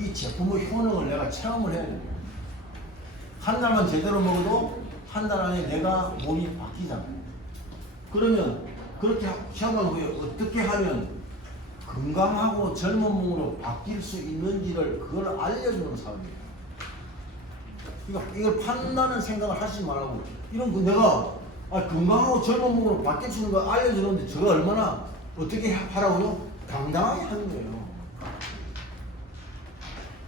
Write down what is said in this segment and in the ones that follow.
이 제품의 효능을 내가 체험을 해야 돼요. 한 달만 제대로 먹어도 한 달 안에 내가 몸이 바뀌잖아요. 그러면 그렇게 체험한 후에 어떻게 하면 건강하고 젊은 몸으로 바뀔 수 있는지를 그걸 알려주는 사업이에요. 그러니까 이걸 판다는 생각을 하지 말고 이런 거 내가 건강하고 젊은 몸으로 바뀔 수 있는 거 알려주는데 저거 얼마나 어떻게 하라고요? 당당하게 하는 거예요.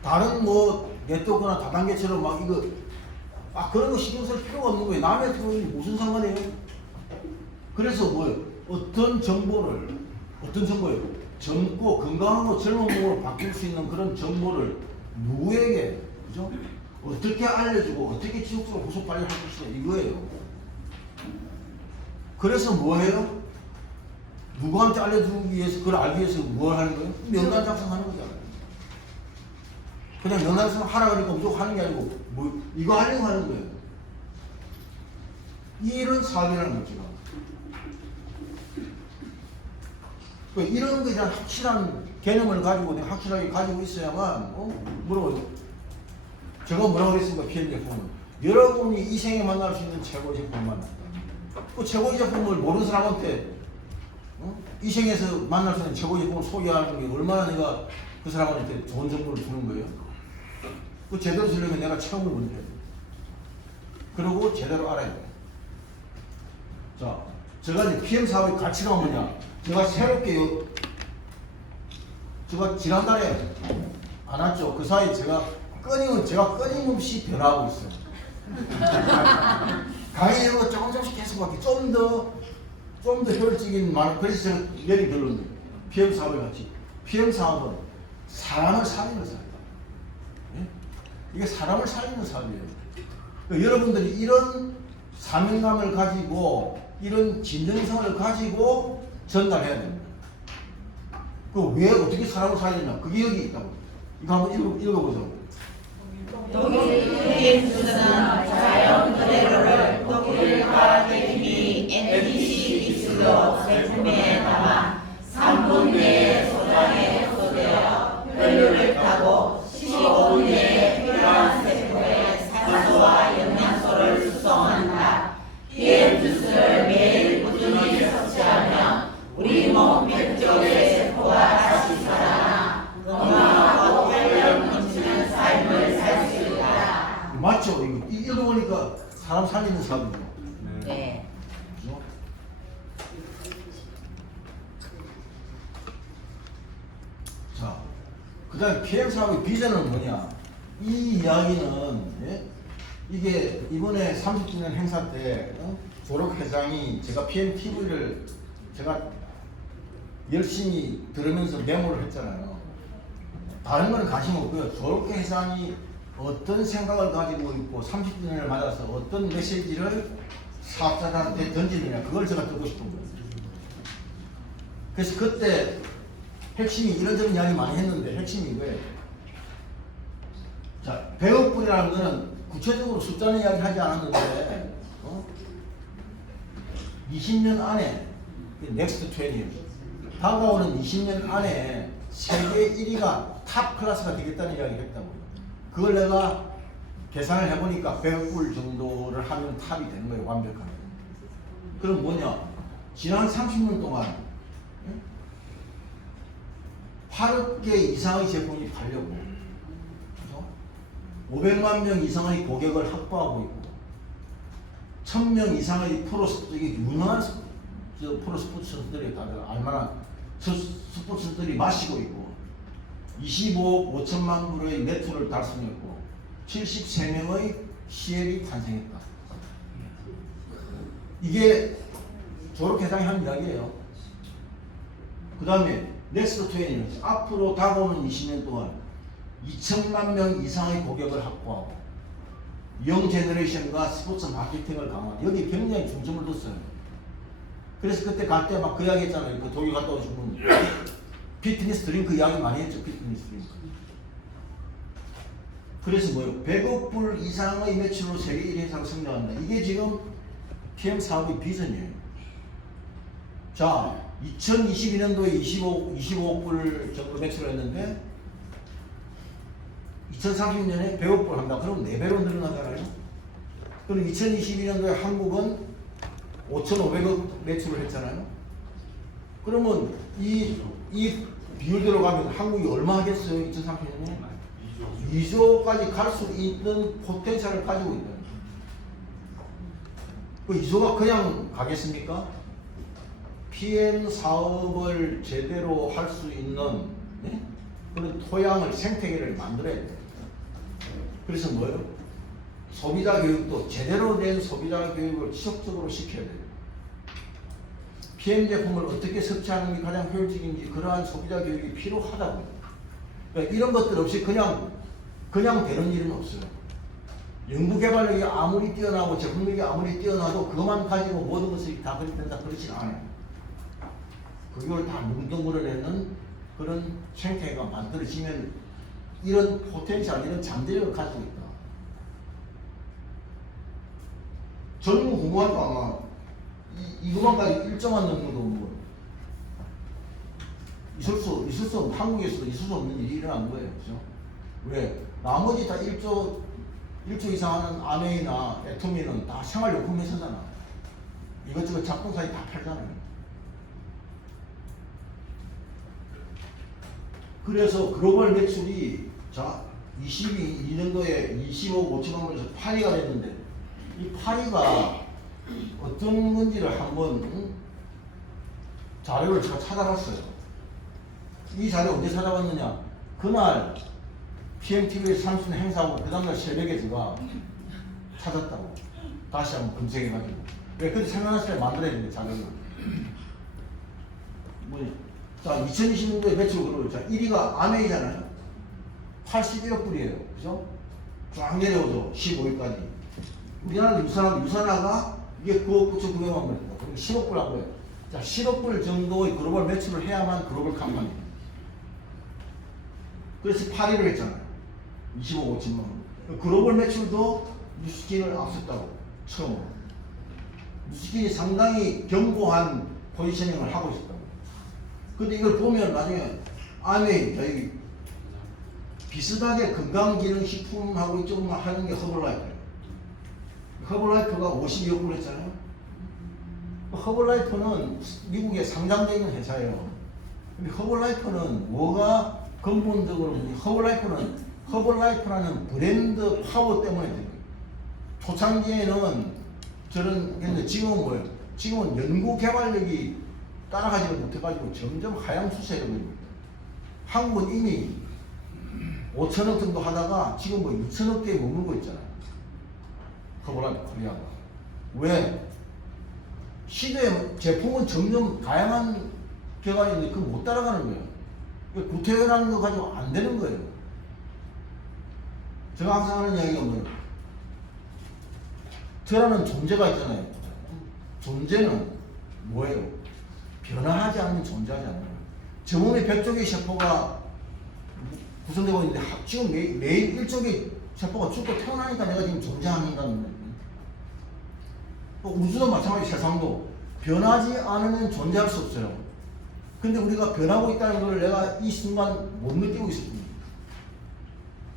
다른 뭐 네트워크나 다단계처럼 막 이거 그런 거 신경 쓸 필요가 없는 거예요. 남의 돈이 무슨 상관이에요? 그래서 뭐예요? 어떤 정보예요? 젊고 건강하고 젊은 몸으로 바뀔 수 있는 그런 정보를 누구에게, 그죠? 어떻게 알려주고 어떻게 지속적으로 후속 관리할 것이냐 이거예요. 그래서 뭐예요? 누구한테 알려주기 위해서, 그걸 알기 위해서 뭘 하는 거예요? 명단 작성하는 거잖아요. 그냥 명단 작성하라 그러니까 무조건 하는 게 아니고 뭐 이거 하려고 하는 거예요. 이런 사업이라는 거죠. 이런 거에 대한 확실한 개념을 가지고 내가 확실하게 가지고 있어야만 물어봐요. 제가 뭐라고 그랬습니까? PM 제품은 여러분이 이 생에 만날 수 있는 최고의 제품을 만났다. 그 최고의 제품을 모르는 사람한테 이 생에서 만날 수 있는 최고의 제품을 소개하는 게 얼마나 내가 그 사람한테 좋은 정보를 주는 거예요. 그 제대로 쓰려면 내가 체험을 먼저 해야 돼. 그리고 제대로 알아야 돼. 자, 제가 이제 PM 사업의 가치가 뭐냐? 제가 새롭게 제가 지난달에 안 왔죠. 그 사이 제가 끊임없이 변화하고 있어요. 강의 이런 거 조금씩 계속 바뀌. 좀 더 효율적인 말. 그래서 제가 예를 들었는데 PM 사업의 가치. PM 사업은 사람을 살리는 사업이다. 예? 이게 사람을 살리는 사업이에요. 그러니까 여러분들이 이런 사명감을 가지고 이런 진정성을 가지고 전달해야 됩니다. 그 왜 어떻게 사람을 살리냐? 그게 여기 있다고. 이거 한번 읽어보죠. 독일 수는 자연 그대로를 독일 과학의 힘이 NPC 기술로 제품에 담아 3분 내에 소장에 흡수되어 혈류를 타고 15분 내에 필요한 세포에 산소와 영양소를 수송한다. PM 주스를 매일 꾸준히 섭취하면 우리 몸 100조의 세포가 다시 살아나 건강하고 활력 넘치는 삶을 살 수 있다. 맞죠? 이거 읽어보니까 사람 살리는 사업이죠. 네. 그죠? 자, 그 다음에 PM 사업의 비전은 뭐냐? 이 이야기는, 예? 이게 이번에 30주년 행사 때 졸업회장이 제가 PM TV를 제가 열심히 들으면서 메모를 했잖아요. 다른 거는 관심 없고요. 졸업회장이 어떤 생각을 가지고 있고 30주년을 맞아서 어떤 메시지를 사업자들한테 던지느냐, 그걸 제가 듣고 싶은 거예요. 그래서 그때 핵심이 이런저런 이야기 많이 했는데 핵심이 이거예요. 자, 100억 불이라는 거는 구체적으로 숫자는 이야기 하지 않았는데 20년 안에 넥스트 20 다가오는 20년 안에 세계 1위가 탑 클래스가 되겠다는 이야기를 했다고요. 그걸 내가 계산을 해보니까 100억 불 정도를 하면 탑이 되는 거예요. 완벽하게. 그럼 뭐냐? 지난 30년 동안 8억 개 이상의 제품이 팔려고 500만 명 이상의 고객을 확보하고 있고 1000명 이상의 프로 이게 유명한 프로 스포츠 선수들이 다들 알만한 스포츠 선수들이 마시고 있고 25억 5천만 불의 매출을 달성했고 73명의 CL이 탄생했다. 이게 졸업회장이 한 이야기예요. 그 다음에 넥스트 20 앞으로 다가오는 20년 동안 2천만 명 이상의 고객을 확보하고 영 제너레이션과 스포츠 마케팅을 강화하고 여기 굉장히 중점을 뒀어요. 그래서 그때 갈 때 막 그 이야기 했잖아요. 그 독일 갔다 오신 분 피트니스 드링크 이야기 많이 했죠. 피트니스 드링크. 그래서 뭐예요? 100억 불 이상의 매출로 세계 1위 회사로 성장한다. 이게 지금 PM 사업의 비전이에요. 자, 2022년도에 25억 불 정도 매출을 했는데 2030년에 100억 불 한다. 그럼 4배로 늘어나잖아요. 그럼 2022년도에 한국은 5,500억 매출을 했잖아요. 그러면 이 비율대로 가면 한국이 얼마 하겠어요? 2030년에? 2조까지 갈 수 있는 포텐셜을 가지고 있다. 그 2조가 그냥 가겠습니까? PM 사업을 제대로 할 수 있는 그런 토양을, 생태계를 만들어야 돼요. 그래서 뭐예요? 소비자 교육도 제대로 된 소비자 교육을 지속적으로 시켜야 돼요. PM 제품을 어떻게 섭취하는 게 가장 효율적인지 그러한 소비자 교육이 필요하다고요. 그러니까 이런 것들 없이 그냥 되는 일은 없어요. 연구개발력이 아무리 뛰어나고 제품력이 아무리 뛰어나도 그것만 가지고 모든 것이 다 그렇게 된다 그렇진 않아요. 그걸 다 뭉뚱그려내는 그런 생태계가 만들어지면 이런 포텐셜, 이런 잠재력을 가지고 있다. 저는 궁금한 거 아마 이것만까지 1조만 넘는 거 있을 수 없는, 한국에서도 있을 수 없는 일이 일어난 거예요. 그죠? 왜? 나머지 다 1조 이상 하는 아메이나 애토미는 다 생활용품 회사잖아. 이것저것 작동사에 다 팔잖아요. 그래서 글로벌 매출이 자 22년도에 25억 5천억 원에서 8위가 됐는데 이 8위가 어떤 건지를 한번 자료를 제가 찾아봤어요. 이 자료 언제 찾아봤느냐? 그날 PMTV에 삼순 행사하고 그 다음날 새벽에 제가 찾았다고. 다시 한번 검색해가지고. 왜 그때 생각났을 때 만들어야 되는데 자료를. 자 2020년도에 매출 그러고 자 1위가 아메이잖아요. 81억 불이에요. 그죠? 쫙 내려오죠. 15위까지. 우리나라 유산화가 이게 9억 9,900만 불입니다. 그럼 10억 불하고 해요. 자 10억 불 정도의 글로벌 매출을 해야만 글로벌 컴퍼니입니다. 그래서 8위를 했잖아요. 25억 5천만 원. 글로벌 매출도 뉴스킨을 앞섰다고 처음으로. 뉴스킨이 상당히 견고한 포지셔닝을 하고 있었다고. 근데 이걸 보면 나중에 아메이 저희 비슷하게 건강기능식품하고 조금만 하는 게 허벌라이프예요. 허벌라이프가 52억 불 했잖아요. 허벌라이프는 미국에 상장되어 있는 회사예요. 근데 허벌라이프는 뭐가 근본적으로 허벌라이프라는 브랜드 파워 때문에 된 거예요. 초창기에는 근데 지금은 뭐예요? 지금은 연구 개발력이 따라가지를 못해가지고 점점 하향추세를 하고 있습니다. 한국은 이미 5천억 정도 하다가 지금 뭐 2천억대에 머물고 있잖아요. 허벌라이프 코리아가. 왜? 시대의 제품은 점점 다양한 개발이 있는데 그거 못 따라가는 거예요. 구태라는 거 가지고 안 되는 거예요. 제가 항상 하는 이야기가 뭐예요? 저라는 존재가 있잖아요. 존재는 뭐예요? 변화하지 않는 존재하지 않는 거예요. 저 몸에 100쪽의 세포가 구성되고 있는데 지금 매일 1쪽의 세포가 죽고 태어나니까 내가 지금 존재한다는 거예요. 우주도 마찬가지, 세상도 변하지 않으면 존재할 수 없어요. 근데 우리가 변하고 있다는 걸 내가 이 순간 못 느끼고 있었습니다.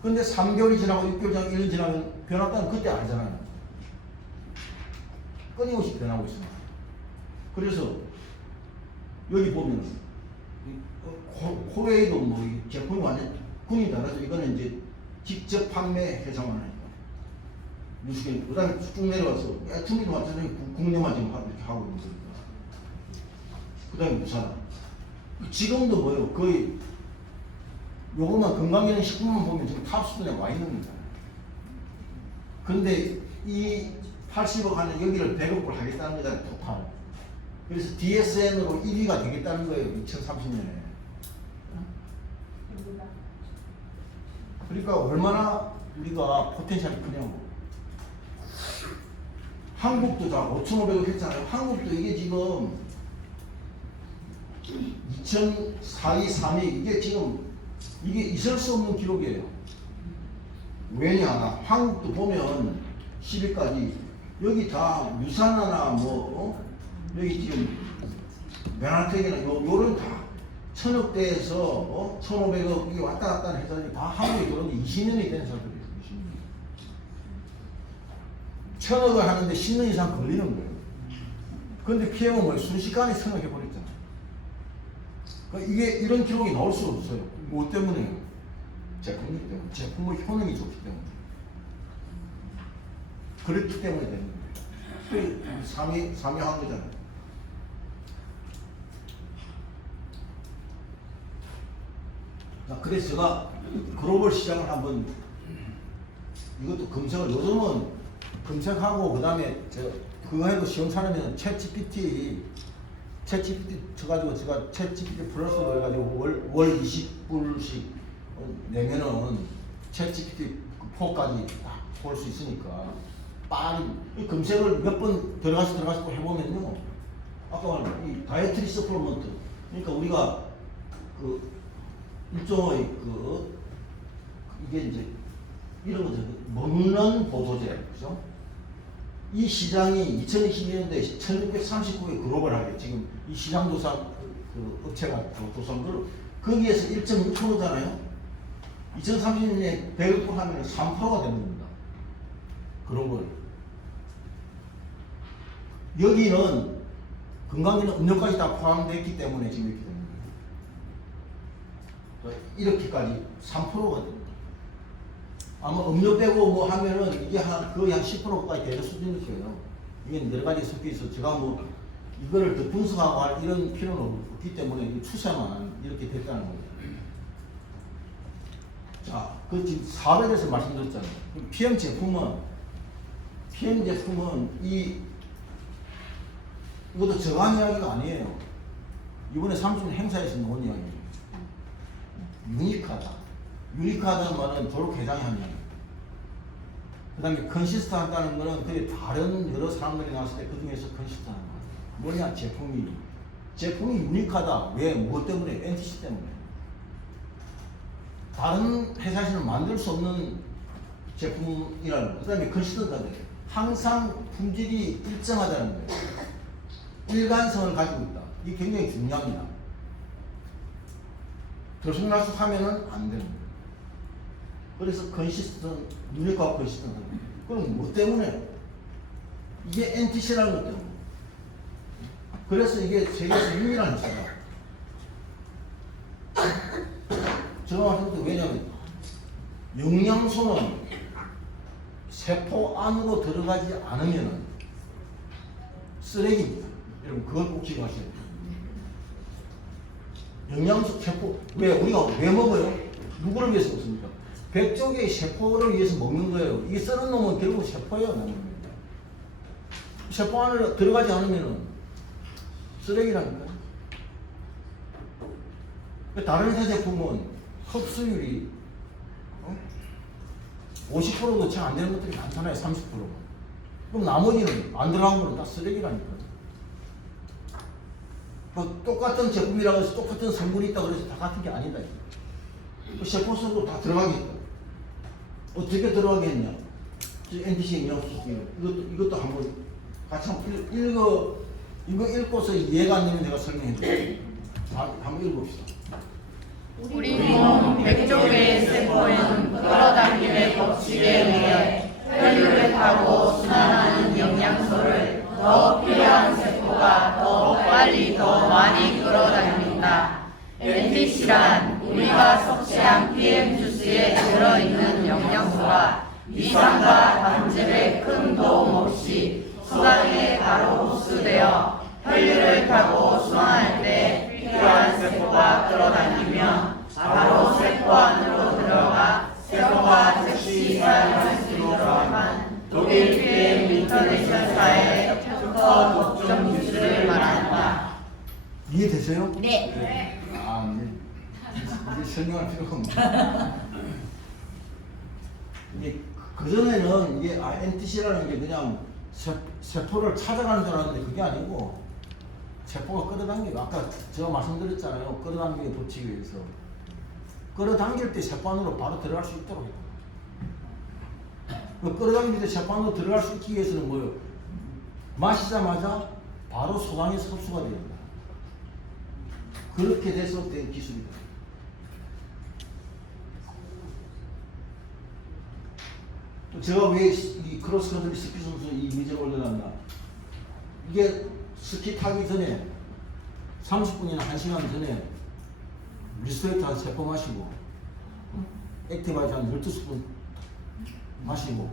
근데 3개월이 지나고 6개월 지나고 1년 지나면 변했다는 그때 알잖아요. 끊임없이 변하고 있습니다. 그래서 여기 보면 코웨이도 뭐 제품이 완전 군이 달라서 이거는 이제 직접 판매 회사만 하니까 뉴스게 그다음에 쭉 내려와서 애투미도 마찬가지로 국내만 지금 이렇게 하고 있는 거니까. 그다음에 무산. 지금도 뭐예요? 거의 요것만 건강기능식품만 보면 지금 탑 수준에 와 있는 겁니다. 근데 이 80억 하는 여기를 100억 불 하겠다는 거잖아요, 토탈. 그래서 DSN으로 1위가 되겠다는 거예요, 2030년에. 그러니까 얼마나 우리가 포텐셜이 크냐고. 한국도 자 5,500억 했잖아요. 한국도 이게 지금 2004위, 3위 이게 지금 이게 있을 수 없는 기록이에요. 왜냐? 한국도 보면 10위까지 여기 다 유산화나 뭐 여기 지금 메나텍이나 요런 다 1000억 대에서 1500억이 왔다 갔다 하는 회사들이 다 한국에 들어온 지 20년이 된 회사들이에요. 20년. 1000억을 하는데 10년 이상 걸리는 거예요. 그런데 PM은 뭐 순식간에 1000억 해버렸잖아요. 그러니까 이게 이런 기록이 나올 수 없어요. 뭐 때문에요? 제품이기 때문에. 제품의 효능이 좋기 때문에. 그렇기 때문에 되는 거예요. 3위 한 거잖아요. 자, 그래서 제가 글로벌 시장을 한번 이것도 검색을 요즘은 검색하고 그 다음에 그거 해도 시험 사려면 챗GPT 쳐가지고 제가 챗GPT 플러스로 해가지고 월 20불씩 내면은 챗GPT 4까지 딱 볼 수 있으니까 빨리 검색을 몇 번 들어가서 해보면요. 아까 말한 이 다이어트리 서플리먼트 그러니까 우리가 그 일종의 이게 이제 이런 거죠. 먹는 보조제, 그죠? 이 시장이 2020년도에 1639개 글로벌하게 지금 이 시장 조사 그 업체가 조사한 걸 거기에서 1.6%잖아요. 2030년에 100억 하면 3%가 되는 겁니다. 글로벌. 여기는 건강기능 음료까지 다 포함되어 있기 때문에 지금 이렇게 됩니다. 이렇게까지 3%가 됩니다. 아마 음료 빼고 뭐 하면은 이게 거의 한 10%까지 되는 수준일 거예요. 이게 여러 가지 섞여 있어. 제가 뭐 이거를 더 분석하고 할 이런 필요는 없기 때문에 추세만 이렇게 됐다는 거예요. 자, 그 지금 400에서 말씀드렸잖아요. PM 제품은 이것도 저한 이야기가 아니에요. 이번에 삼성 행사에서 나온 이야기예요. 유니크하다. 유니크하다는 말은 졸업 회장이 한 이야기. 그 다음에 컨시스트하다는 거는 그게 다른 여러 사람들이 나왔을 때 그 중에서 컨시스트하는 거야. 뭐냐, 제품이 유니크하다. 왜? 뭐 때문에? NTC 때문에. 다른 회사에서는 만들 수 없는 제품이라는 거. 그 다음에 컨시스트하다. 항상 품질이 일정하다는 거예요. 일관성을 가지고 있다. 이게 굉장히 중요합니다. 들쑥날쑥하면은 안 되는 거예요. 그래서 컨시스턴, 유니크하고 컨시스턴. 그럼 뭐 때문에? 이게 NTC라는 것 때문에. 그래서 이게 세계에서 유일한 회사다. 제가 말씀드린 왜냐면 영양소는 세포 안으로 들어가지 않으면 쓰레기입니다. 여러분 그걸 꼭 기억하셔야 돼요. 영양소 세포 우리가 왜 먹어요? 누구를 위해서 먹습니까? 100조개의 세포를 위해서 먹는 거예요. 이게 썩은 놈은 결국 세포예요. 세포 안으로 들어가지 않으면 쓰레기라니까요. 다른 회사 제품은 흡수율이 50%도 채 안 되는 것들이 많잖아요. 30%. 그럼 나머지는 안 들어간 거는 다 쓰레기라니까요. 뭐 똑같은 제품이라고 해서 똑같은 성분이 있다고 해서 다 같은 게 아니다. 세포 속으로 다 들어가겠다. 어떻게 들어가게 했냐? NTC 영양소 이것도 한번 같이 한번 이거 읽고서 이해가 안 되면 내가 설명해 드릴게요. 한번 읽어봅시다. 우리 몸 100조개의 세포에는 끌어당김의 법칙에 의해 혈류를 타고 순환하는 영양소를 더 필요한 세포가 더 빨리 더 많이 끌어당긴다. NTC란 우리가 섭취한 PM 주스에 들어있는 영양소가 위산과 단즙에 큰 도움 없이 소장에 바로 흡수되어 혈류를 타고 순환할 때 필요한 세포가 끌어당기면 바로 세포 안으로 들어가 세포가 즉시 사용할 수 있도록 한 독일 PM 인터내셔널사의 특허 독점 기술을 말한다. 이해되세요? 네. 이제 설명할 필요가 없네. 이게 그전에는 이게 NTC라는 게 그냥 세포를 찾아가는 줄 알았는데 그게 아니고 세포가 끌어당기고 아까 제가 말씀드렸잖아요. 끌어당기기 붙이기 위해서 끌어당길 때 세포 안으로 바로 들어갈 수 있도록 해요. 끌어당길 때 세포 안으로 들어갈 수 있기 위해서는 뭐예요? 마시자마자 바로 소장에서 흡수가 됩니다. 그렇게 돼서 된 기술이다. 또 제가 왜 이 크로스컨트리 스키 선수 이 문제를 올려놨나? 이게 스키 타기 전에 30분이나 1시간 전에 리스웨이트 한 3번 마시고 액티바이트 한 12스푼 마시고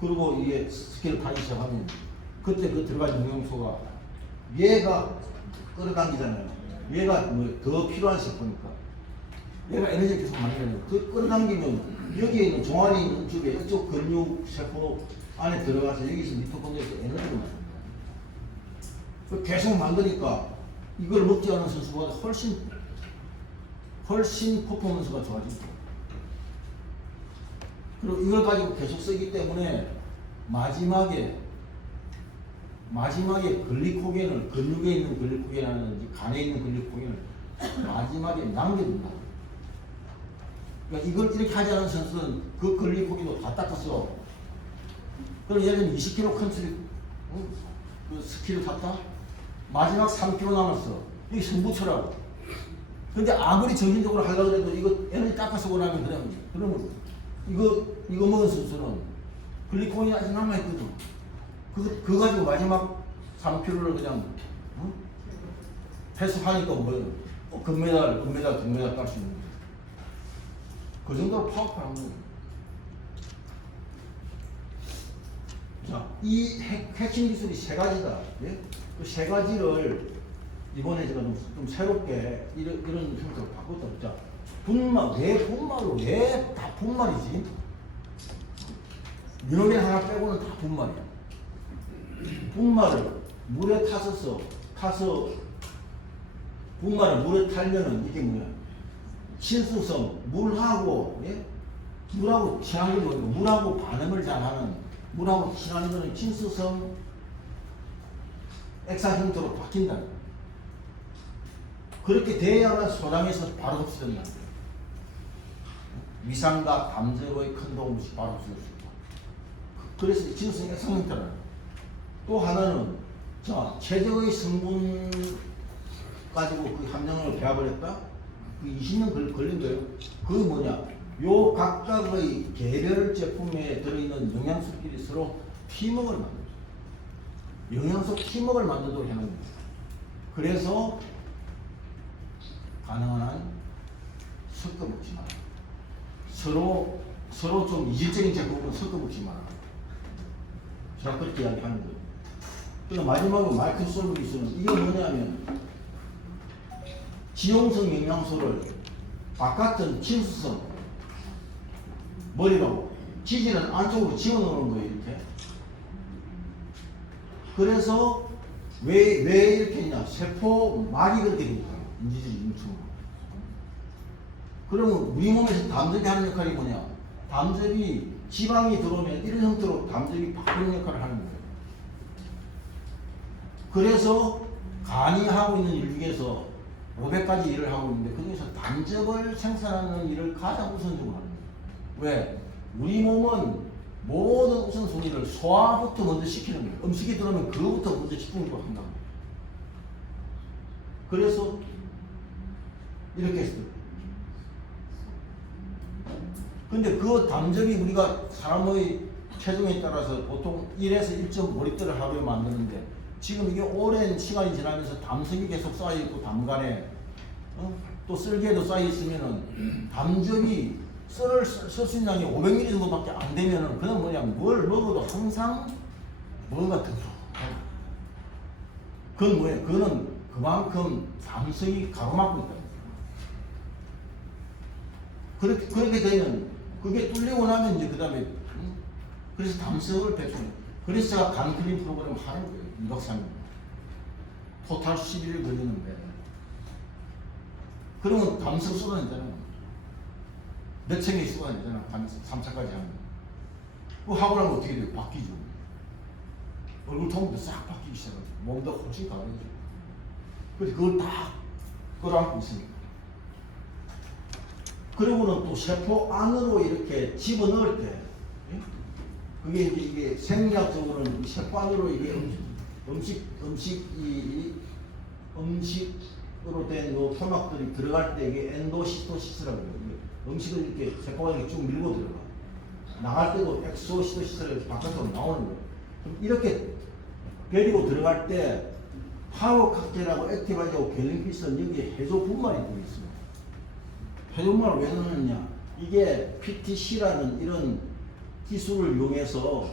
그리고 이게 스키를 타기 시작하면 그때 그 들어갈 영양소가 얘가 끌어당기잖아요. 얘가 뭐 더 필요한 세포니까 얘가 에너지를 계속 만들어요. 그 끌어당기면 여기에 있는 종아리 있는 쪽에 이쪽 근육 세포 안에 들어가서 여기서 미토콘드리아에서 에너지를 만듭니다. 계속 만드니까 이걸 먹지 않은 선수보다 훨씬 퍼포먼스가 좋아집니다. 그리고 이걸 가지고 계속 쓰기 때문에 마지막에 글리코겐을 근육에 있는 글리코겐이라든지 간에 있는 글리코겐을 마지막에 남겨둔다. 그러니까 이걸 이렇게 하지 않은 선수는 그 글리코겐도 다 닦았어. 그럼 예를 들면 20km 컨트리 그 스키를 탔다. 마지막 3km 남았어. 이게 승부처라고. 근데 아무리 정신적으로 하려고 해도 이거 에너지 닦아서 오라면 그러면 이거 먹은 선수는 글리코겐이 아직 남아있거든. 그거 가지고 마지막 3km를 그냥 패스하니까 뭐예요? 금메달, 동메달 딸 수 있는 거예요. 그 정도로 파워풀한 거예요. 자, 이 핵심 기술이 3가지다. 예? 그 3가지를 이번에 제가 좀 새롭게 이런 형태로 바꿨다. 자, 분말, 왜 분말로, 왜 다 분말이지? 미노겐 하나 빼고는 다 분말이야. 분말을 물에 타서 분말을 물에 탈면은 이게 뭐야? 친수성, 물하고 친한 게 뭐고, 물하고 반응을 잘하는, 물하고 친한 거는 친수성 액상 형태로 바뀐다. 그렇게 돼야만 소장에서 바로 흡수된다. 위산과 담즙의 큰 도움이 바로 흡수될 수 있다. 그래서 친수성 액상 형태라. 또 하나는 자 최저의 성분 가지고 그 함량을 배합을 했다. 그 20년 걸린 거예요. 그게 뭐냐? 요 각각의 개별 제품에 들어있는 영양소끼리 서로 팀워크를 만들죠. 영양소 팀워크를 만들도록 해놓은 거예요. 그래서 가능한 한 섞어 먹지 마라. 서로 좀 이질적인 제품은 섞어 먹지 마라. 제가 그렇게 이야기하는 거예요. 그리고 마지막으로 마이크로솔브기술은 이게 뭐냐면 지용성 영양소를 바깥은 친수성 머리로 지질은 안쪽으로 집어넣는 거예요. 이렇게. 그래서 왜 이렇게 했냐? 세포막이 그렇게 됩니다. 인지질이 뭉치고. 그러면 우리 몸에서 담즙이 하는 역할이 뭐냐? 담즙이 지방이 들어오면 이런 형태로 담즙이 바꾸는 역할을 하는 거예요. 그래서 간이 하고 있는 일 중에서 500가지 일을 하고 있는데 그중에서 담즙을 생산하는 일을 가장 우선적으로 하는 거예요. 왜? 우리 몸은 모든 우선순위를 소화부터 먼저 시키는 거예요. 음식이 들어오면 그거부터 먼저 집중적으로 한다고. 그래서 이렇게 했어요. 근데 그 담즙이 우리가 사람의 체중에 따라서 보통 1에서 1.5리터를 하루에 만드는데 지금 이게 오랜 시간이 지나면서 담석이 계속 쌓여있고 담간에 또 쓸개도 쌓여있으면은 담즙이 쓸 수 있는 양이 500ml 정도밖에 안 되면은 그냥 뭐냐면 뭘 먹어도 항상 뭔가 더 그건 뭐예요? 그거는 그만큼 담석이 가로막고 있다. 그렇게 되면 그게 뚫리고 나면 이제 그 다음에 그래서 담석을 배출해요. 그래서 제가 간 클린 프로그램을 하는 거예요. 2박 3일. 토탈 11일 걸리는데. 그러면 담석 쏟아내잖아요. 몇천 개 쏟아내잖아. 3차까지 하면. 그거 하고 나면 어떻게 돼요? 바뀌죠. 얼굴 톤도 싹 바뀌기 시작하죠. 몸도 훨씬 강해지죠. 그래서 그걸 다 끌어안고 있습니다. 그리고는 또 세포 안으로 이렇게 집어넣을 때, 그게 이게 생리학적으로는 세포 안으로 이게 음식 포막으로 된 요 포막들이 들어갈 때 이게 엔도시토시스라고 해요. 음식을 이렇게 세포가 이렇게 쭉 밀고 들어가. 나갈 때도 엑소시토시스라고 바깥으로 나오는 거예요. 그럼 이렇게 데리고 들어갈 때 파워 칵테일하고 액티바이저하고 갤린피스는 여기에 해조 분말이 들어있습니다. 해조 분말을 왜 넣느냐? 이게 PTC라는 이런 기술을 이용해서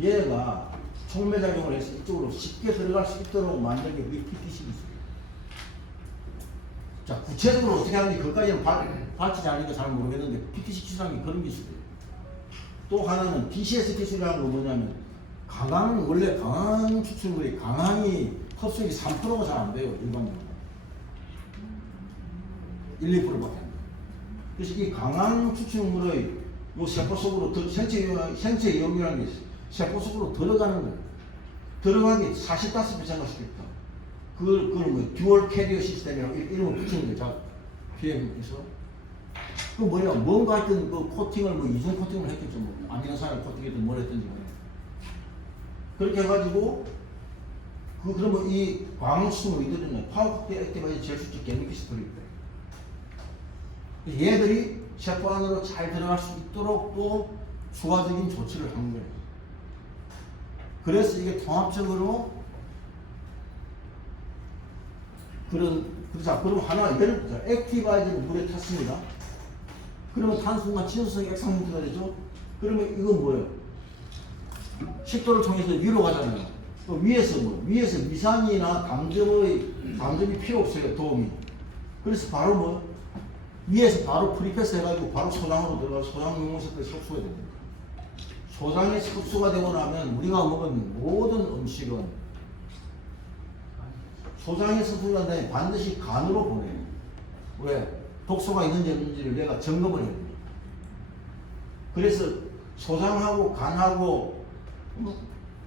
얘가 촉매작용을 해서 이쪽으로 쉽게 들어갈 수 있도록 만든 게 이 PTC 기술이에요. 자, 구체적으로 어떻게 하는지 그것까지는 밝히지 않으니까 잘 모르겠는데 PTC 기술이라는 게 그런 기술이에요. 또 하나는 DCS 기술이라는 건 뭐냐면 원래 강황 추출물이 강황이 흡수율이 3%가 잘 안 돼요. 일반적으로 1, 2%밖에 안 돼요. 그래서 이 강황 추출물의 요 세포 속으로 생체 이용이라는 게 있어요. 세포 속으로 들어가는 거예요. 들어가기 45배 장가시켜 있다. 그걸 뭐 듀얼 캐리어 시스템이라고 이름을 붙이는 거예요. 자, PM에서. 그 뭐냐, 뭔가 하여튼 그 코팅을 뭐 이중 코팅을 했겠죠. 뭐 아미노산을 코팅했든 뭘 했든지 간에. 그렇게 해가지고 그러면 이 광수물 이들은 파워크티 액티바이저 제수치 게미피스토리 있다. 얘들이 세포 안으로 잘 들어갈 수 있도록 또 추가적인 조치를 한 거예요. 그래서 이게 통합적으로 자, 그럼 하나 예를 들자. 액티바이저는 물에 탔습니다. 그러면 탄수가 친수성 액상분자가 되죠. 그러면 이건 뭐예요? 식도를 통해서 위로 가잖아요. 또 위에서 위에서 미산이나 담즙이 필요 없어요. 도움이. 그래서 바로 위에서 바로 프리패스 해가지고 바로 소장으로 들어가서 소장 용모세포에 흡수가 됩니다. 소장에 흡수가 되고 나면 우리가 먹은 모든 음식은 소장에 흡수가 되면 반드시 간으로 보내요. 왜? 독소가 있는지 없는지를 내가 점검을 해야 됩니다. 그래서 소장하고 간하고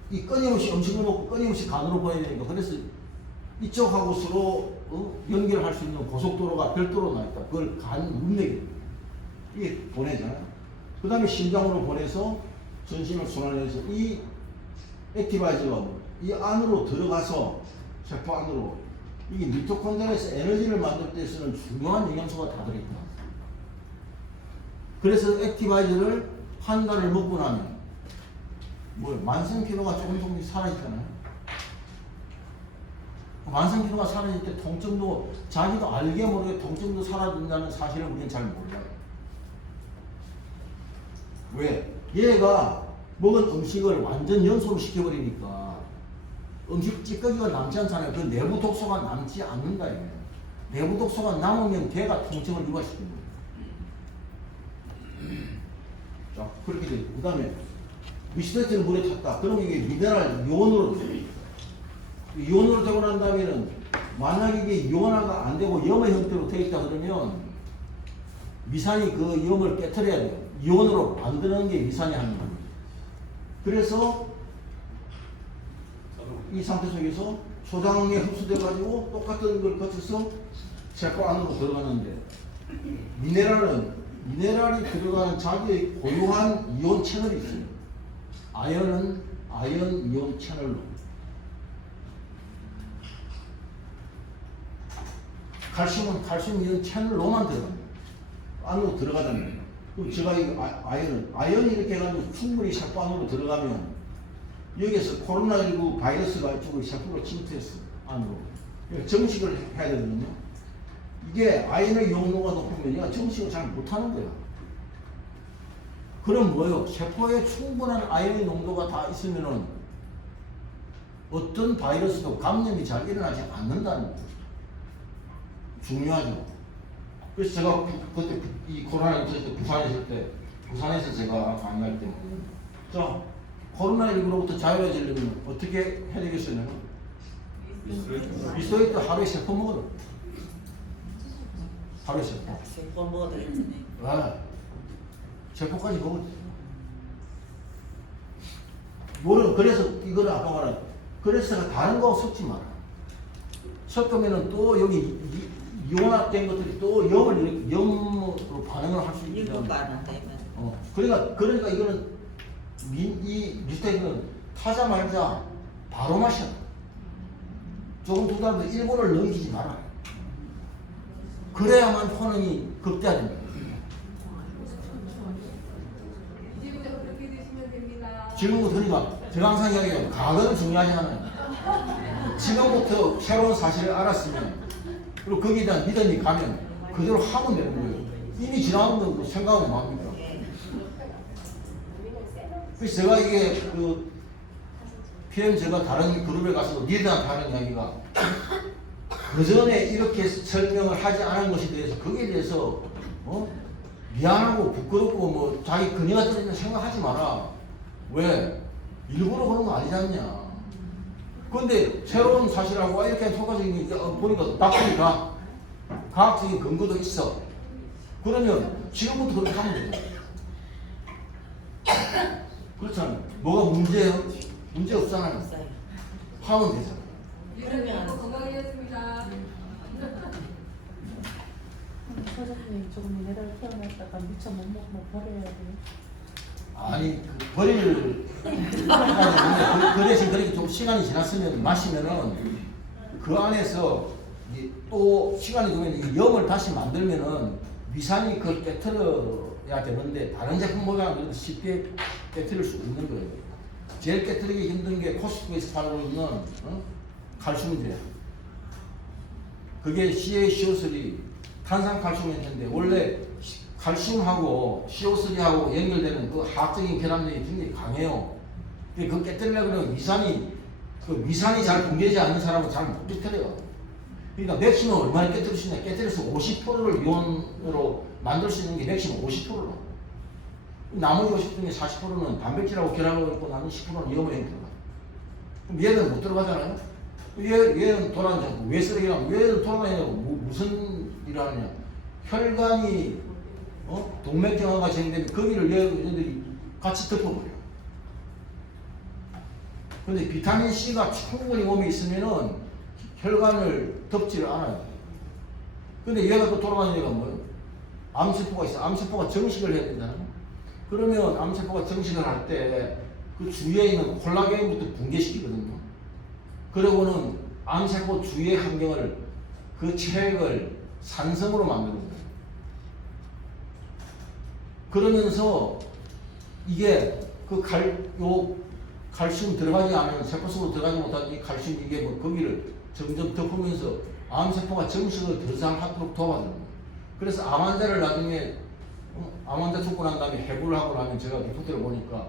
이 끊임없이 음식을 먹고 끊임없이 간으로 보내야 되니까 그래서 이쪽하고 서로 연결할 수 있는 고속도로가 별도로 나 있다. 그걸 간 문맥이 이게 보내잖아요. 그 다음에 심장으로 보내서 전신을 순환해서 이 액티바이저가 이 안으로 들어가서 세포 안으로 이게 미토콘드리아에서 에너지를 만들 때 쓰는 중요한 영양소가 다 들어있다. 그래서 액티바이저를 한 달을 먹고 나면 만성피로가 조금씩 사라지잖아요. 만성피로가 사라질 때 통증도 자기도 알게 모르게 통증도 사라진다는 사실을 우리는 잘 몰라요. 왜? 얘가 먹은 음식을 완전 연소로 시켜버리니까 음식 찌꺼기가 남지 않잖아요. 그 내부 독소가 남지 않는다 이거예요. 내부 독소가 남으면 걔가 통증을 유발시키는 거예요. 자, 그렇게 돼요. 그 다음에 미스터치는 물에 탔다. 그러면 이게 미네랄 이온으로 돼요. 이온으로 되고 난 다음에는 만약 이게 이온화가 안 되고 염의 형태로 되어 있다 그러면 미산이 그 염을 깨트려야 돼요. 이온으로 만드는 게 미산이 하는 겁니다. 그래서 이 상태 속에서 소장에 흡수돼가지고 똑같은 걸 거쳐서 세포 안으로 들어가는데 미네랄이 들어가는 자기의 고유한 이온 채널이 있어요. 아연은 아연 이온 채널로, 칼슘은 칼슘 이온 채널로만 들어갑니다. 안으로 들어가잖아요. 그럼 제가 이 아연이 이렇게 해가지고 충분히 세포 안으로 들어가면 여기에서 코로나19 바이러스가 이쪽으로 세포로 침투했어 안으로. 정식을 해야 되거든요. 이게 아연의 용도가 높으면 얘가 정식을 잘 못하는 거야. 그럼 뭐예요? 세포에 충분한 아연의 농도가 다 있으면은 어떤 바이러스도 감염이 잘 일어나지 않는다는 거죠. 중요하죠. 그래서 제가 그때 이 코로나 있을 때 부산에서 제가 강의할 때 자, 코로나19로부터 자유해지려면 어떻게 해야 되겠어요? 미스터이트 하루에 3번 먹어도 하루에 3번 먹어도 되겠네. 세포까지 먹어도 돼요. 뭐는 그래서 이거는 아까 말한 그래서 다른 거 섞지 마라. 섞으면은 또 여기 이온화된 것들이 또 염으로 반응을 할 수 있다. 이거 안 되면. 그러니까 이거는 이 미스테이크는 타자 말자 바로 마셔. 조금 두더라도 일본을 넘기지 마라. 그래야만 효능이 극대화됩니다. 이제부터 그렇게 드시면 됩니다. 지금부터 그러니까 제가 항상 이야기해요. 과거는 중요하지 않아요. 지금부터 새로운 사실을 알았으면 그리고 거기에 대한 믿음이 가면 그대로 하면 되는 거예요. 이미 지나간 거 생각하면 뭐합니까? 그래서 제가 이게 PM 제가 다른 그룹에 가서도 니들한테 하는 이야기가 그 전에 이렇게 설명을 하지 않은 것에 대해서 거기에 대해서 미안하고 부끄럽고 뭐 자기 근위가 떨어진다 생각하지 마라. 왜? 일부러 그런 거 아니지 않냐. 근데 새로운 사실하고 이렇게 통과적인 보니까 딱 과학적인 근거도 있어. 그러면 지금부터 그렇게 하면 되죠. 그렇잖아요. 뭐가 문제 없잖아요. 하면 되잖아요. 그러면 건강해졌습니다. 사장님 조금 미네랄 태어났다가 미처 못 먹고 버려야 돼요. 아니 버릴 그 대신 그렇게 좀 시간이 지났으면 마시면은 그 안에서 이제 또 시간이 되면 이 염을 다시 만들면은 위산이 그걸 깨트려야 되는데 다른 제품보다 그래도 쉽게 깨트릴 수 있는 거예요. 제일 깨트리기 힘든 게 코스트코에서 팔고 있는 칼슘제야. 그게 CaCO3 탄산칼슘인데 원래 칼슘하고 CO3하고 연결되는 그 화학적인 결합력이 굉장히 강해요. 그 깨뜨리려고 그러면 위산이 잘 분解않는 사람은 잘 못 깨뜨려요. 그러니까 맥시멈 얼마나 깨뜨릴 수 있냐? 깨뜨려서 50%를 이온으로 만들 수 있는 게 맥시멈 50%로. 나머지 50% 중에 40%는 단백질하고 결합하고 있고 나는 10%는 이온에 들어가. 그럼 얘는 못 들어가잖아요? 얘는 돌아다니냐고. 왜 쓰레기라고? 얘는 돌아다니냐고. 무슨 일을 하느냐? 혈관이 동맥경화가 진행되면 거기를 얘들이 같이 덮어버려요. 근데 비타민 C가 충분히 몸에 있으면은 혈관을 덮지를 않아요. 근데 얘가 또 돌아다니니까 뭐예요? 암세포가 있어. 암세포가 정식을 해야 된다는. 그러면 암세포가 정식을 할 때 그 주위에 있는 콜라겐부터 붕괴시키거든요. 그러고는 암세포 주위의 환경을 그 체액을 산성으로 만드는 거예요. 그러면서 이게 칼슘 들어가지 않은 세포 속으로 들어가지 못한 이 칼슘 이게 뭐 거기를 점점 덮으면서 암세포가 정식을 더 잘 하도록 도와주는 거예요. 그래서 암 환자를 나중에 암 환자 죽고 난 다음에 해부를 하고 나면 제가 리포트를 보니까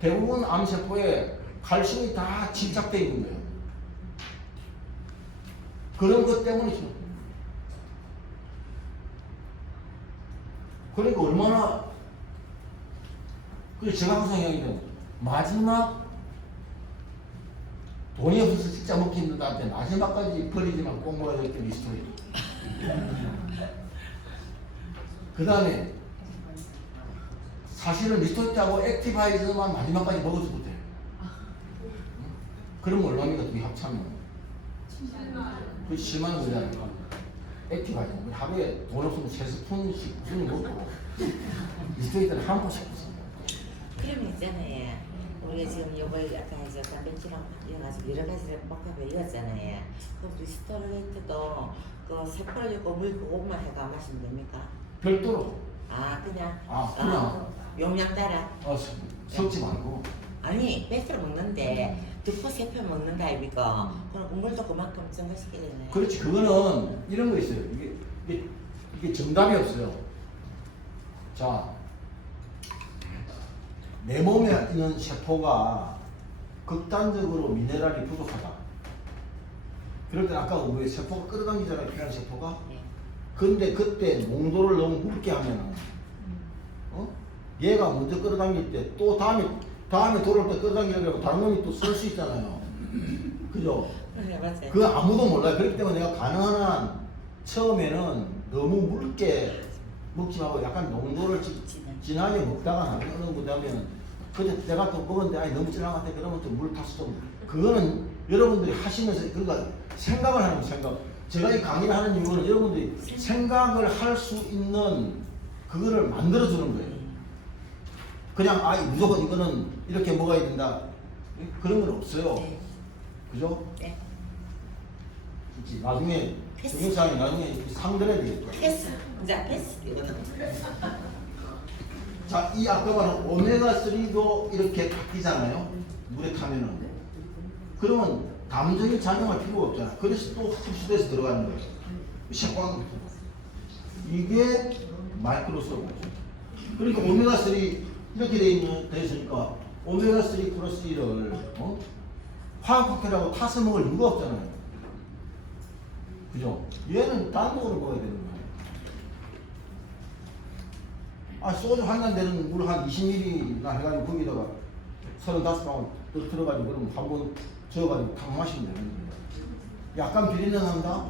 대부분 암세포에 칼슘이 다 집착되어 있는 거예요. 그런 것 때문이죠. 그러니까 얼마나 그래서 제가 항상 이야기해요. 마지막 돈이 없어서 진짜 먹기 힘들다 할 때 마지막까지 버리지만 꼭 먹어야 될 게 리스토리. 그 다음에 사실은 리스토리하고 액티바이저만 마지막까지 먹어줘도 돼. 그러면 얼마입니까? 둘이 합치면. 그 10만 원 걸리니까. 액티바이저. 하루에 돈 없으면 3스푼씩 꾸준히 먹고 리스토리는 한 번씩 먹습니다. 그럼 있잖아요. 우리가 지금 요번에 아까 해서 단백질하고 바뀌어가지고 여러 가지를 복합해 이었잖아요. 그럼 리스토레이트도 그 세포를 넣고 물 그것만 해가 안 마시면 됩니까? 별도로. 그냥? 그냥. 용량 따라? 섞지 말고. 아니, 배트를 먹는데 두포 세표 먹는다 아닙니까? 그럼 물도 그만큼 증가시켜야 되나요? 그렇지. 그거는 이런 거 있어요. 이게 정답이 없어요. 자, 내 몸에 있는 세포가 극단적으로 미네랄이 부족하다. 그럴 땐 아까 왜 세포가 끌어당기잖아요. 필요한 세포가. 네. 근데 그때 농도를 너무 묽게 하면은 얘가 먼저 끌어당길 때 또 다음에 돌아올 때 끌어당기려고 하면 다른 놈이 또 쓸 수 있잖아요. 그죠? 네, 맞아요. 그 아무도 몰라요. 그렇기 때문에 내가 가능한 한 처음에는 너무 묽게 먹지 말고 약간 농도를 진하게 먹다가 나중에 보자면 근데 내가 또 먹었는데 아니 너무 진한 것 같아 그러면 또 물 타서 좀 그거는 여러분들이 하시면서 그러니까 생각을 하는 생각. 제가 이 강의를 하는 이유는 여러분들이 생각을 할 수 있는 그거를 만들어 주는 거예요. 그냥 무조건 이거는 이렇게 먹어야 된다 그런 건 없어요. 네. 그죠? 네. 그치? 나중에 패스. 동영상이 나중에 상들어야 되겠다. 패스. 이제 패스. 이거는. 자, 이 아까 말한 오메가3도 이렇게 바뀌잖아요. 물에 타면은. 그러면 감정이 작용할 필요가 없잖아. 그래서 또 흡수돼서 들어가는 거예요. 샤광. 이게 마이크로소프트. 그러니까 오메가3 이렇게 돼 있으니까 오메가3 플러스 1을 화학 칵테일하고 타서 먹을 이유가 없잖아요. 그죠? 얘는 단독으로 먹어야 되는 거예요. 아, 소주 한 잔 되는 물 한 20ml나 해가지고 거기다가 35방울 들어가지고 그러면 한 번 저어가지고 탁 마시면 되는 거예요. 약간 비린내 난다?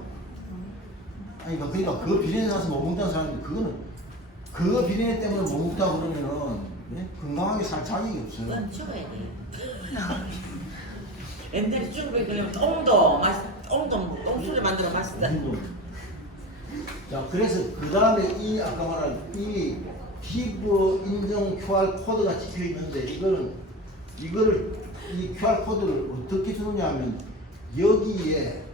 아니, 그러니까 그 비린내 나서 못 먹는 사람이 그거는 그 비린내 때문에 못 먹다 그러면은 예? 건강하게 살 자격이 없어요. 그건 죽어야 돼. 옛날에 죽으면 그냥 똥수를 만들어 마시다. 자, 그래서 그 다음에 이 아까 말한 이 피부 인증 QR 코드가 찍혀 있는데 이거를 이 QR 코드를 어떻게 주느냐 하면 여기에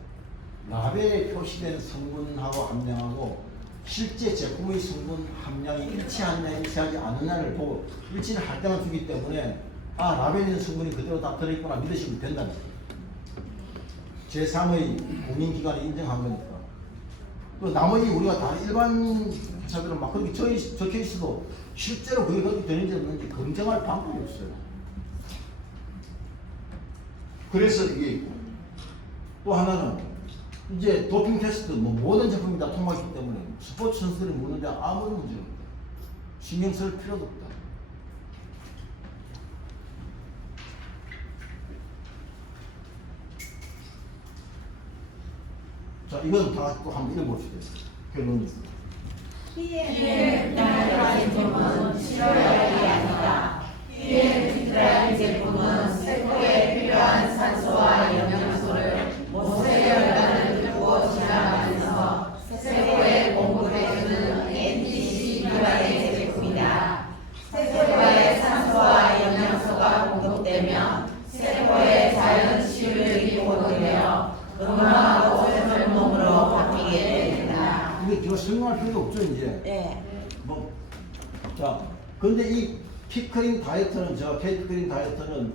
라벨에 표시된 성분하고 함량하고 실제 제품의 성분 함량이 일치하느냐 일치하지 않느냐를 보고 일치를 할 때만 주기 때문에 아, 라벨에 있는 성분이 그대로 다 들어있구나 믿으시면 된다는 거예요. 제3의 공인기관이 인정한 거니까. 또 나머지 우리가 다 일반 회사들은 막 그렇게 적혀 있어도 실제로 그게 그렇게 되는지 없는지 검증할 방법이 없어요. 그래서 이게 있고 또 하나는 이제 도핑 테스트 뭐 모든 제품이 다 통과했기 때문에 스포츠 선수들이 묻는데 아무런 문제가 없다. 신경 쓸 필요도 없다. 자, 이건 다 또 한번 읽어봅시다. 결론이. 피에 들어간 제품은 치료약이 아니다. 피에 들어간 제품은 세포에 필요한 산소와 영양소를 모세혈관을 뚫고 지나가면서 세포에 공급해주는 NTC 유라의 제품이다. 세포에 산소와 영양소가 공급되면 세포의 자연 치유력이 보존되어 건강하고 젊은 몸으로 바뀌게 된다. 이게 제가 설명할 필요도 없죠, 이제. 네. 뭐, 자, 근데 이 피크린 다이어트는, 케이크린 다이어트는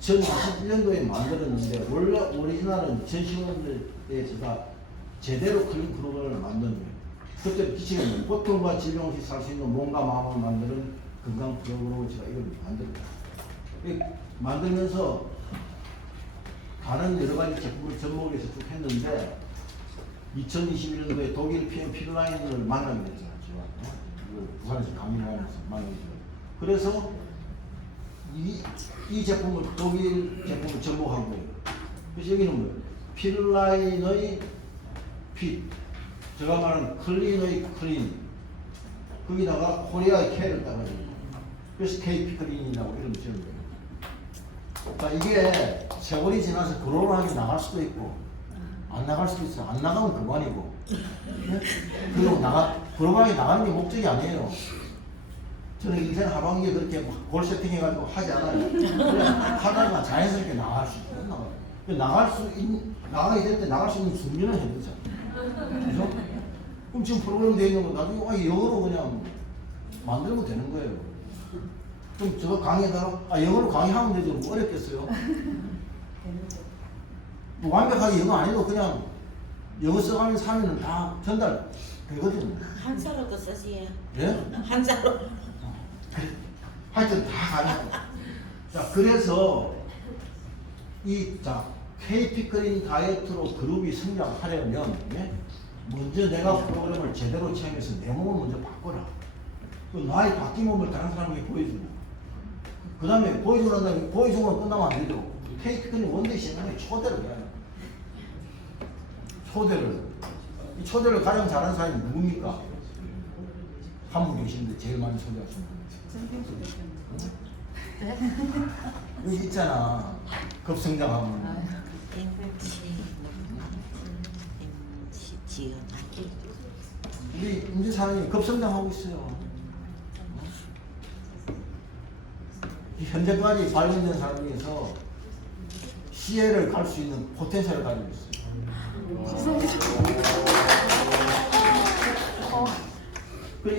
2021년도에 만들었는데, 원래 오리지널은 2015년도에 제가 제대로 클린 프로그램을 만든 거예요. 그때 기치는 고통과 질병 없이 살 수 있는 몸과 마음을 만드는 건강 프로그램을 제가 이걸 만든 거예요. 만들면서 다른 여러 가지 제품을 접목을 해서 쭉 했는데, 2021년도에 독일 PM 필라인을 만나게 됐잖아요. 제가. 부산에서 강의를 하면서 만나게 됐어요. 그래서 이 제품을 독일 제품을 접목한 거예요. 그래서 여기는 뭐예요? 필라인의 핏, 제가 말하는 클린의 클린, 거기다가 코리아의 K를 따가지고 그래서 K피클린이라고 이름을 지은 거예요. 자, 이게 세월이 지나서 글로벌하게 나갈 수도 있고 안 나갈 수도 있어요. 안 나가면 그만이고. 네? 그리고 글로벌하게 나가는 게 목적이 아니에요. 저는 인생 하반기에 그렇게 골 세팅해가지고 하지 않아요. 그냥 하다가 자연스럽게 나갈 수 있어요. 나가게 될 때 나갈 수 있는 준비는 해두자. 그죠? 그럼 지금 프로그램 되어 있는 거 나중에 영어로 그냥 만들면 되는 거예요. 그럼 저거 강의에다가 영어로 강의하면 되죠. 뭐 어렵겠어요? 뭐 완벽하게 영어 아니고 그냥 영어 써가면서 하면은 다 전달 되거든요. 한자로도 쓰지. 예? 한자로. 하여튼 다 가능해요. 자, 그래서 K피클린 다이어트로 그룹이 성장하려면 예? 먼저 내가 프로그램을 제대로 체험해서 내 몸을 먼저 바꿔라. 그 나의 바뀐 몸을 다른 사람에게 보여주고 그 다음에 보여주는 다음에 보여주면 끝나면 안 되죠. K피클린 원데이 시간에 초대를 해야 해요. 이 초대를 가장 잘하는 사람이 누굽니까? 한 분 계시는데 제일 많이 초대하시는 분. 여기 있잖아. 급성장하면. 우리 임진 사람이 급성장하고 있어요. 현재까지 발견된 사람 중에서 시혜를 갈 수 있는 포텐셜을 가지고 있어요. 그